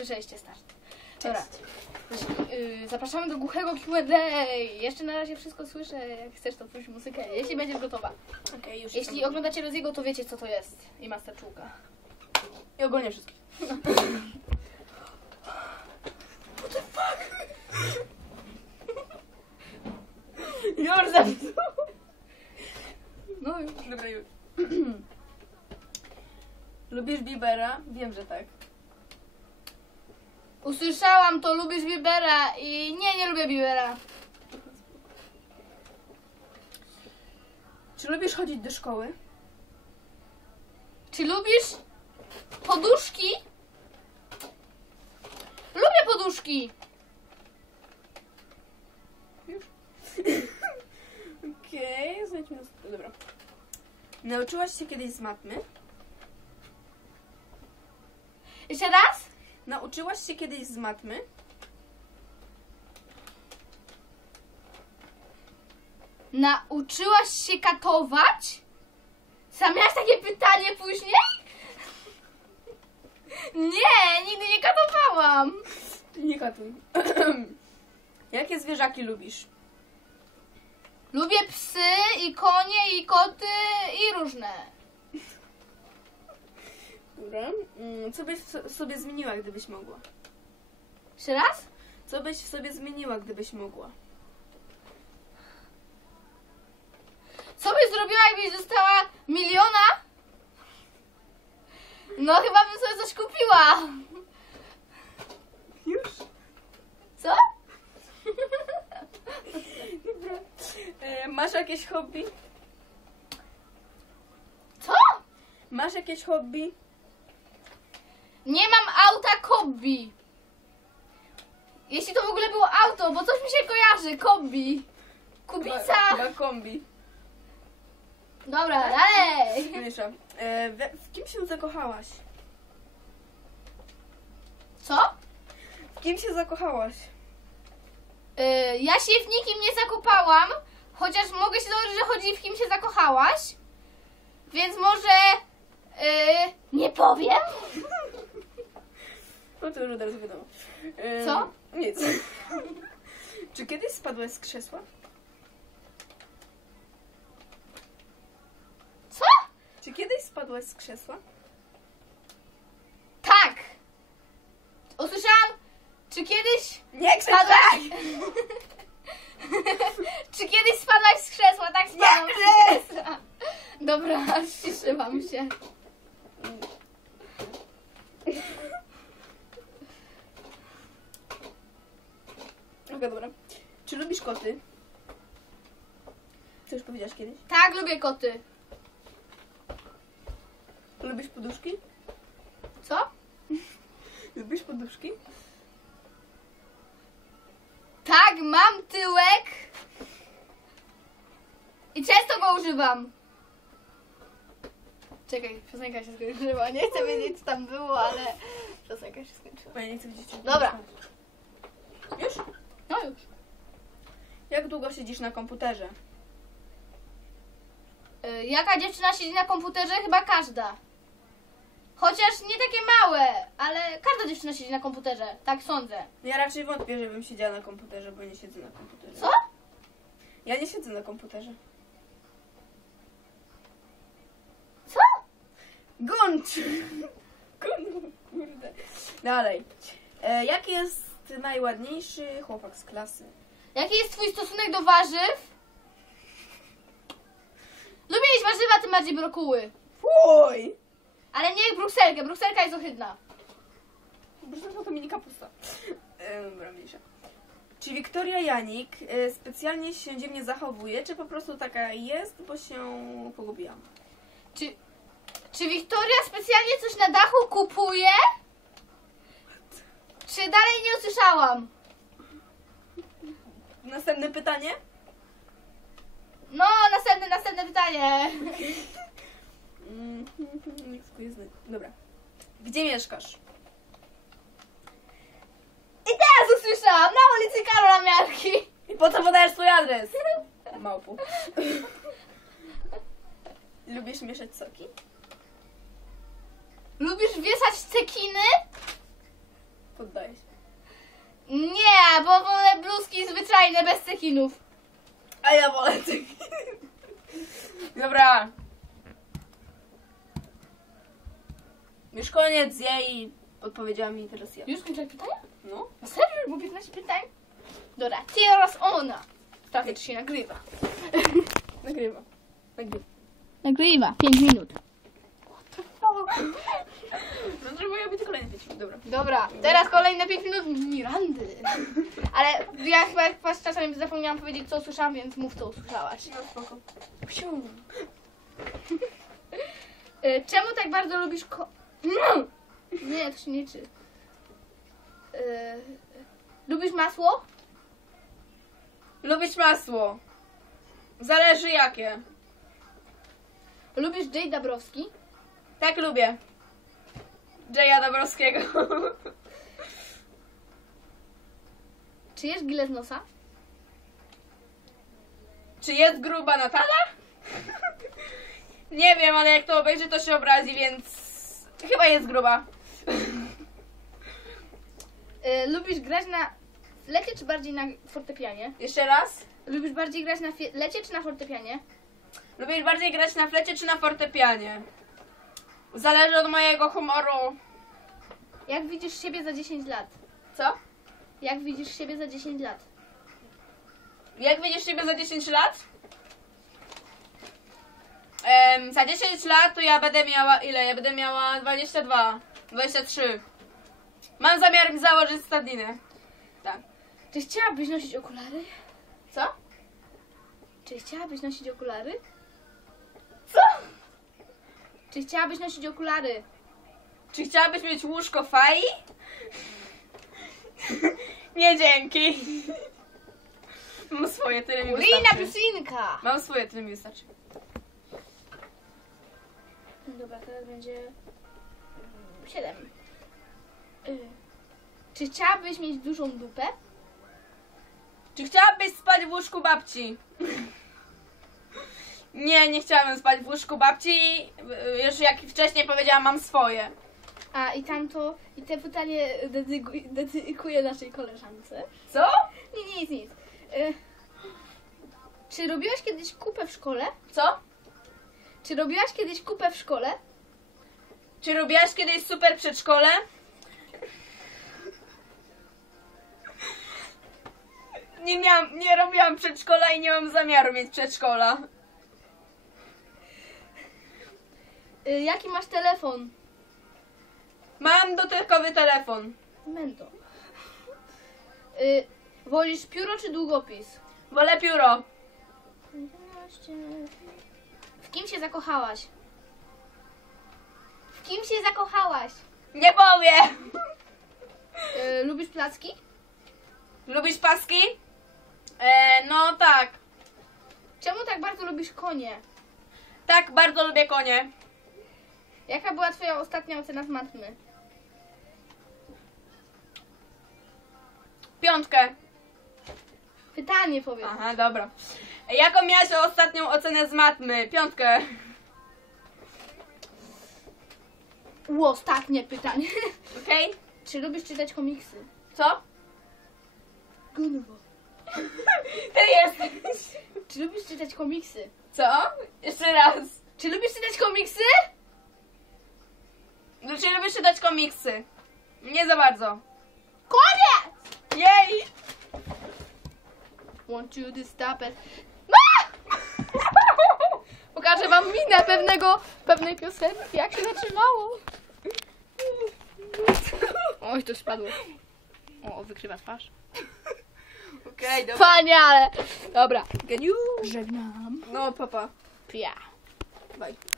Słyszeliście start. Dobra. Yy, zapraszamy do głuchego Q&A. Jeszcze na razie wszystko słyszę. Jak chcesz, to puść muzykę, jeśli będziesz gotowa. Okej, już Jeśli oglądacie Roziego, to wiecie, co to jest. I Master Czułka. I ogólnie wszystkich. Już zepsuł. No już. Dobra, już. Lubisz Bibera? Wiem, że tak. Usłyszałam to, lubisz Bibera i nie, nie lubię Bibera. Czy lubisz chodzić do szkoły? Czy lubisz poduszki? Lubię poduszki. Już. Okej, znajdźmy nas. Dobra. Nauczyłaś się kiedyś z matmy? Jeszcze raz? Nauczyłaś się kiedyś z matmy? Nauczyłaś się katować? Sam miałaś takie pytanie później? Nie, nigdy nie katowałam. Nie katuj. Jakie zwierzaki lubisz? Lubię psy i konie i koty i różne. Dobra. Mm, Co byś w so- sobie zmieniła, gdybyś mogła? Jeszcze raz? Co byś w sobie zmieniła, gdybyś mogła? Co byś zrobiła, jakbyś dostała miliona? No chyba bym sobie coś kupiła. Już. Co? Dobra. E, masz jakieś hobby? Co? Masz jakieś hobby? Nie mam auta Kobbi. Jeśli to w ogóle było auto, bo coś mi się kojarzy. Kobbi. Kubica. Chyba kombi. Dobra, dalej. Mniejsza. E, w, w kim się zakochałaś? Co? W kim się zakochałaś? Y, ja się w nikim nie zakopałam, chociaż mogę się założyć, że chodzi w kim się zakochałaś. Więc może... y, nie powiem. No to już od razu wiadomo. Co? Nic. Czy kiedyś spadłaś z krzesła? Co? Czy kiedyś spadłaś z krzesła? Tak. Usłyszałam, czy kiedyś Nie, spadłaś... czy kiedyś spadłaś z krzesła? Tak spadłam z krzesła. Dobra, ściszyłam się. Okej, dobra. Czy lubisz koty? Co już powiedziałaś kiedyś? Tak, lubię koty. Lubisz poduszki? Co? Lubisz poduszki? Tak, mam tyłek. I często go używam. Czekaj, piosenka się skończyła. Nie chcę wiedzieć, co tam było, ale piosenka się skończyła. Bo ja nie chcę widzieć. jak Dobra. No już. Jak długo siedzisz na komputerze? Y, Jaka dziewczyna siedzi na komputerze? Chyba każda. Chociaż nie takie małe, ale każda dziewczyna siedzi na komputerze. Tak sądzę. Ja raczej wątpię, żebym siedziała na komputerze, bo nie siedzę na komputerze. Co? Ja nie siedzę na komputerze. Co? Gun- Kurde. Dalej. E, jaki jest najładniejszy chłopak z klasy? Jaki jest twój stosunek do warzyw? Lubię jeść warzywa, tym bardziej brokuły. Fuj! Ale nie brukselkę, brukselka jest ohydna. Brzucha to mini kapusta. E, dobra, mniejsza. Czy Wiktoria Janik e, specjalnie się dziwnie zachowuje, czy po prostu taka jest, bo się pogubiłam? Czy, czy Wiktoria specjalnie coś na dachu kupuje? Czy dalej nie usłyszałam? Następne pytanie? No, następne, następne pytanie. Mm, nie kupuję znak. Dobra. Gdzie mieszkasz? I teraz usłyszałam, na ulicy Karola Miarki. I po co podajesz swój adres? Małpu. Lubisz mieszać soki? Lubisz wiesać cekiny? Taki zwyczajny, bez cekinów. A ja wolę tych. Dobra. Już koniec z jej odpowiedziami, teraz ja. Już kończę pytania? No. Serio? Było 15 pytań? Dobra, teraz ona. Sprawdzę, czy się nagrywa. Nagrywa. Nagrywa. Nagrywa, 5 minut. No to moja być kolejne pięć minut, dobra. Dobra, teraz kolejne 5 minut Mirandy. Ale ja chyba was czasami zapomniałam powiedzieć, co usłyszałam, więc mów, co usłyszałaś. No spoko. Y, Czemu tak bardzo lubisz ko... Mm! Nie, to się nie liczy. Y, Lubisz masło? Lubisz masło? Zależy jakie. Lubisz Jay Dabrowski? Tak lubię. Jaya Dabrowskiego. Czy jesz gile z nosa? Czy jest gruba Natala? Nie wiem, ale jak to obejrzy, to się obrazi, więc chyba jest gruba. Y, Lubisz grać na flecie, czy bardziej na fortepianie? Jeszcze raz. Lubisz bardziej grać na fie- lecie, czy na fortepianie? Lubisz bardziej grać na flecie czy na fortepianie? Zależy od mojego humoru. Jak widzisz siebie za 10 lat? Co? Jak widzisz siebie za 10 lat? Jak widzisz siebie za 10 lat? Em, za 10 lat to ja będę miała ile? Ja będę miała 22, 23. Mam zamiar założyć stadninę. Tak. Czy chciałabyś nosić okulary? Co? Czy chciałabyś nosić okulary? Czy chciałabyś nosić okulary? Czy chciałabyś mieć łóżko fai? Nie dzięki. Mam swoje, tyle mi wystarczy. piosenka! Mam swoje, tyle mi wystarczy. Dobra, teraz będzie 7. Czy chciałabyś mieć dużą dupę? Czy chciałabyś spać w łóżku babci? Nie, nie chciałabym spać w łóżku babci. Już jak wcześniej powiedziałam, mam swoje. A i tamto, i te pytanie dedykuję, dedykuję naszej koleżance. Co? Nie, nic, nic. Y, Czy robiłaś kiedyś kupę w szkole? Co? Czy robiłaś kiedyś kupę w szkole? Czy robiłaś kiedyś super przedszkole? Nie miałam, nie robiłam przedszkola i nie mam zamiaru mieć przedszkola. Y, Jaki masz telefon? Mam dotykowy telefon. Mento. Y, Wolisz pióro czy długopis? Wolę pióro. W kim się zakochałaś? W kim się zakochałaś? Nie powiem. Y, lubisz placki? Lubisz paski? E, no tak. Czemu tak bardzo lubisz konie? Tak, bardzo lubię konie. Jaka była twoja ostatnia ocena z matmy? Piątkę. Pytanie powiedz. Aha, dobra. Jaką miałaś ostatnią ocenę z matmy? Piątkę. U, ostatnie pytanie. Okej? Czy lubisz czytać komiksy? Co? Gunwo. Ty jesteś. Czy lubisz czytać komiksy? Co? Jeszcze raz. Czy lubisz czytać komiksy? No, Czy lubisz czytać komiksy? Nie za bardzo. Koniec! Jej! Want you to stop it. Ma! Pokażę wam minę pewnego, pewnej piosenki, jak się zatrzymało. Oj, to spadło. O, wykrywa twarz. Okej, dobra. Wspaniale! Dobra. Geniu. Żegnam. No, papa. Pia. Bye.